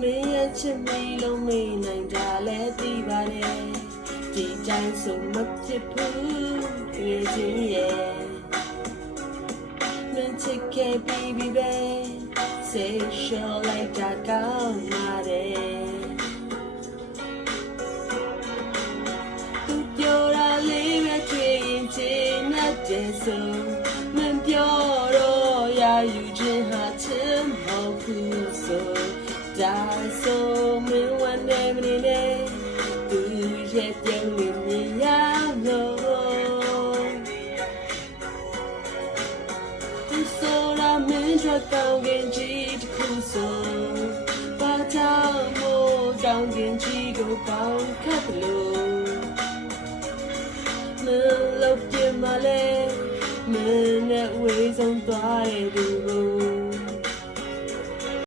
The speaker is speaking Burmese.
မင်းရဲ့ချစ်မိလုံးမေးနိုင်တာလဲသိပါတယ်ဒီတိုင်းဆိုမဖြစ်ဘူးငယ်ချင်းရဲ့မင်းချစ်ခဲ့ပြီးပဲစိတ်လျှော့လိုက်တာကောင်းပါတယ်သူပြောတာလေးပဲတွေ့ရင်ချင်တဲ့ဆိုမင်းပြောတော့ရယူခြင်းဟာချင်မဟုတ်ဘူးဆိုဒါဆိုမင်းဝန်နေမနေနဲ့သူရဲ့ပြုံးနေမြင်ရလို့သူဆိုတာမင်းတို့ကောင်းကင်ကြီးတစ်ခုဆိုဘာကြောင့်မို့ကောင်းကင်ကြီးကိုပေါင်းခတ်လို့မင်းလို့ပြမလဲမင်းနဲ့ဝေးဆုံးသွားတဲ့သူ